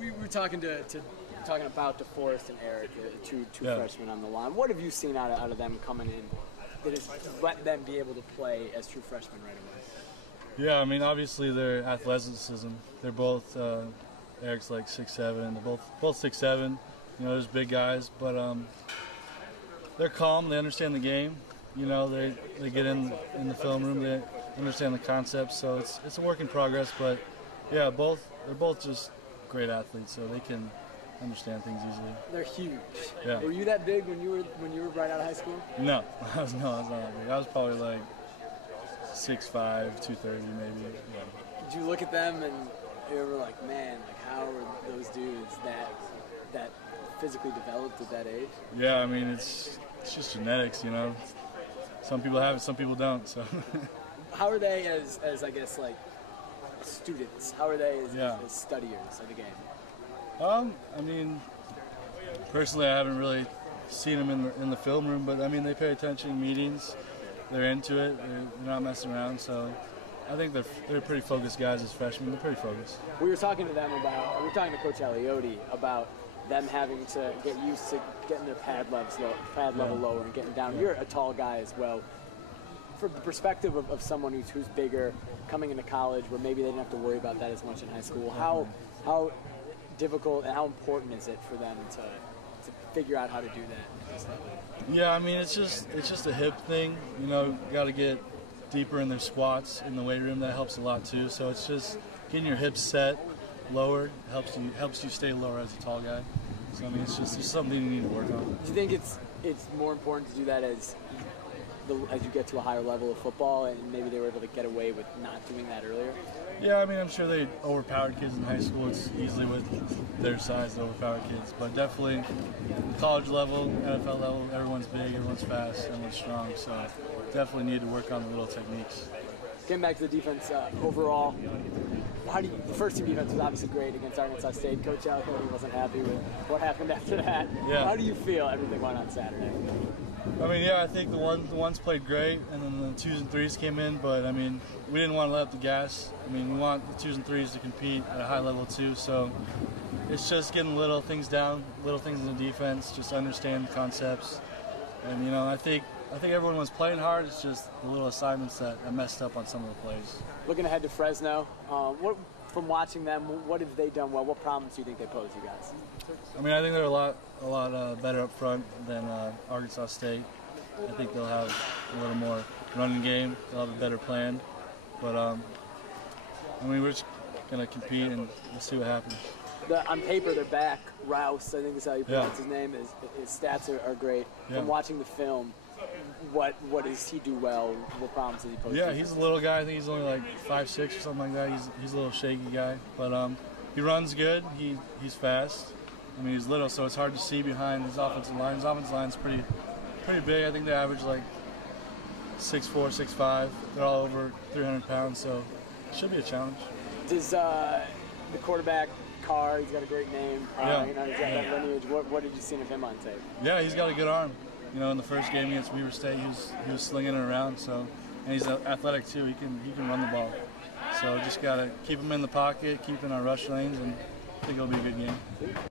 We were talking about DeForest and Arik, two freshmen on the line. What have you seen out of them coming in that has let them be able to play as true freshmen right away? Yeah, I mean, obviously their athleticism. They're both Arik's like 6'7". They're both 6'7". You know, there's big guys, but they're calm. They understand the game. You know, they get in the film room. They understand the concepts. So it's a work in progress. But yeah, they're both just great athletes, so they can understand things easily. They're huge. Yeah. Were you that big when you were right out of high school? No, I was not that big. I was probably like 6'5", 230 maybe. Yeah. Did you look at them and you were like, man, like how are those dudes that physically developed at that age? Yeah, I mean it's just genetics, you know. Some people have it, some people don't. So. How are they as I guess like students? How are they as studiers of the game? I mean, personally, I haven't really seen them in the film room, but I mean, they pay attention in meetings. They're into it. They're not messing around. So, I think they're pretty focused guys as freshmen. They're pretty focused. We were talking to Coach Aliotti about them having to get used to getting their pad level lower and getting down. You're a tall guy as well. From the perspective of someone who's bigger, coming into college where maybe they didn't have to worry about that as much in high school, how difficult and how important is it for them to figure out how to do that? Yeah, I mean it's just a hip thing. You know, you got to get deeper in their squats in the weight room. That helps a lot too. So it's just getting your hips set, lowered, helps you stay lower as a tall guy. So I mean it's something you need to work on. Do you think it's more important to do that as you get to a higher level of football, and maybe they were able to get away with not doing that earlier? Yeah, I mean, I'm sure they overpowered kids in high school. It's easily with their size to overpower kids. But definitely college level, NFL level, everyone's big, everyone's fast, everyone's strong. So definitely need to work on the little techniques. Getting back to the defense overall, the first team defense was obviously great against Armstead State. Coach Aliotti wasn't happy with what happened after that. Yeah. How do you feel everything went on Saturday? I mean, yeah, I think the ones played great, and then the 2s and 3s came in. But I mean, we didn't want to let up the gas. I mean, we want the 2s and 3s to compete at a high level too. So it's just getting little things down, little things in the defense, just understand the concepts. And you know, I think everyone was playing hard. It's just the little assignments that messed up on some of the plays. Looking ahead to Fresno, from watching them, what have they done well? What problems do you think they pose you guys? I mean, I think they're a lot better up front than Arkansas State. I think they'll have a little more running game. They'll have a better plan. But I mean, we're just gonna compete and we'll see what happens. On paper, they're back. Rouse, I think is how you pronounce his name. His stats are great. Yeah. From watching the film, what does he do well? What problems does he pose? Yeah, he's a little guy. I think he's only like 5'6" or something like that. He's a little shaky guy, but he runs good. He's fast. I mean, he's little, so it's hard to see behind his offensive line. His offensive line's pretty big. I think they average like 6'4", 6'5". They're all over 300 pounds, so it should be a challenge. Does the quarterback Carr? He's got a great name. You know, he's got that lineage. What did you see of him on tape? Yeah, he's got a good arm. You know, in the first game against Weber State, he was slinging it around. So, and he's athletic too. He can run the ball. So just gotta keep him in the pocket, keep in our rush lanes, and I think it'll be a good game.